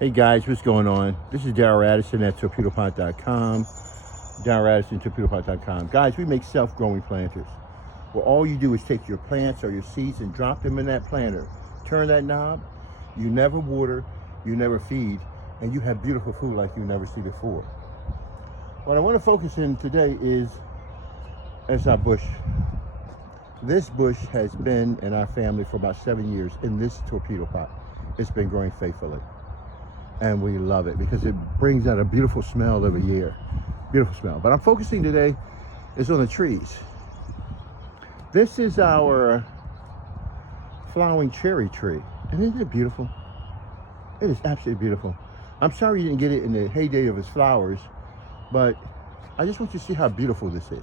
Hey guys, what's going on? This is Darryl Addison at Torpedopot.com. Darryl Addison, Torpedopot.com. Guys, we make self-growing planters. Well, all you do is take your plants or your seeds and drop them in that planter. Turn that knob. You never water, you never feed, and you have beautiful food like you never see before. What I want to focus in today is our bush. This bush has been in our family for about 7 years in this torpedo pot. It's been growing faithfully. And we love it because it brings out a beautiful smell every year. Beautiful smell. But I'm focusing today is on the trees. This is our flowering cherry tree. And isn't it beautiful? It is absolutely beautiful. I'm sorry you didn't get it in the heyday of its flowers, but I just want you to see how beautiful this is.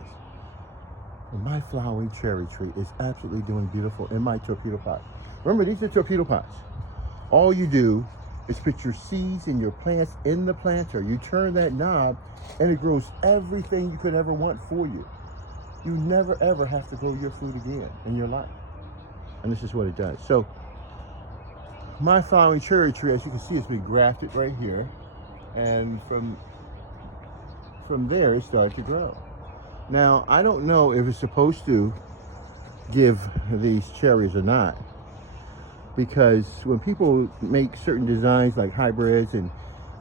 And my flowering cherry tree is absolutely doing beautiful in my torpedo pot. Remember, these are torpedo pots. All you do is put your seeds and your plants in the planter. You turn that knob and it grows everything you could ever want for you. You never ever have to grow your food again in your life. And this is what it does. So my flowering cherry tree, as you can see, has been grafted right here. And from there, it started to grow. Now, I don't know if it's supposed to give these cherries or not, because when people make certain designs like hybrids and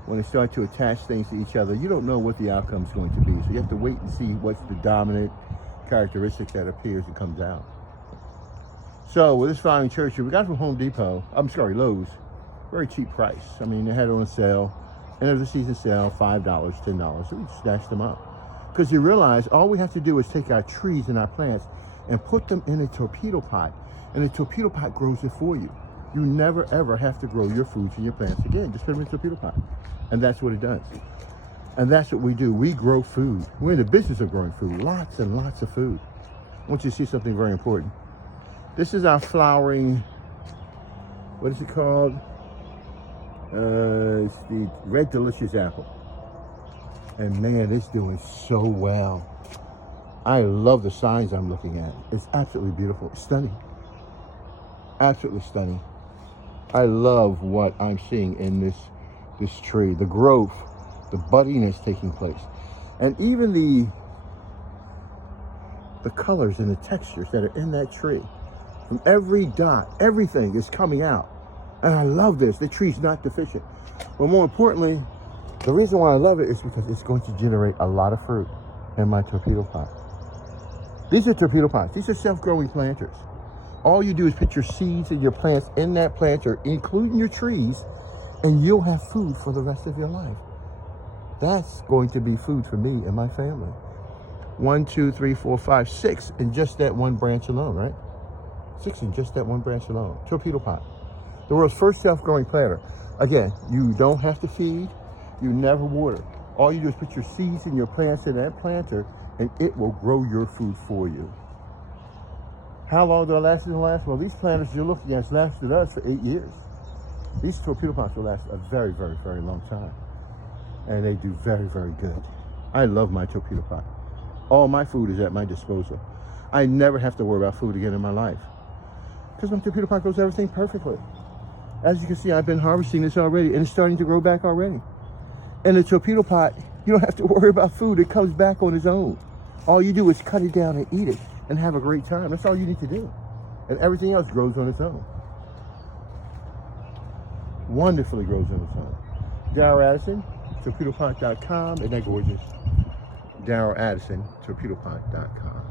when they start to attach things to each other, you don't know what the outcome is going to be. So you have to wait and see what's the dominant characteristic that appears and comes out. So with this flowering cherry tree, we got it from Lowe's. Very cheap price. I mean, they had it on sale, end of the season sale, $5, $10. So we just snatched them up. Because you realize all we have to do is take our trees and our plants and put them in a torpedo pot, and the torpedo pot grows it for you. You never ever have to grow your foods and your plants again. Just put them in a torpedo pot. And that's what it does. And that's what we do. We grow food. We're in the business of growing food. Lots and lots of food. I want you to see something very important. This is our flowering, what is it called? It's the Red Delicious Apple. And man, it's doing so well. I love the signs I'm looking at. It's absolutely beautiful. It's stunning. Absolutely stunning. I love what I'm seeing in this tree. The growth, the budding is taking place. And even the colors and the textures that are in that tree. From every dot, everything is coming out. And I love this. The tree's not deficient. But more importantly, the reason why I love it is because it's going to generate a lot of fruit in my torpedo pot. These are torpedo pots. These are self-growing planters. All you do is put your seeds and your plants in that planter, including your trees, and you'll have food for the rest of your life. That's going to be food for me and my family. 1, 2, 3, 4, 5, 6 in just that one branch alone, right? 6 in just that one branch alone. Torpedo pot. The world's first self-growing planter. Again, you don't have to feed. You never water. All you do is put your seeds and your plants in that planter, and it will grow your food for you. How long do it last? Well, these planters you're looking at lasted us for 8 years. These torpedo pots will last a very, very, very long time. And they do very, very good. I love my torpedo pot. All my food is at my disposal. I never have to worry about food again in my life, because my torpedo pot grows everything perfectly. As you can see, I've been harvesting this already, and it's starting to grow back already. And the torpedo pot, you don't have to worry about food. It comes back on its own. All you do is cut it down and eat it and have a great time. That's all you need to do. And everything else grows on its own. Wonderfully grows on its own. Darryl Addison, Torpedopot.com. Isn't that gorgeous? Darryl Addison, Torpedopot.com.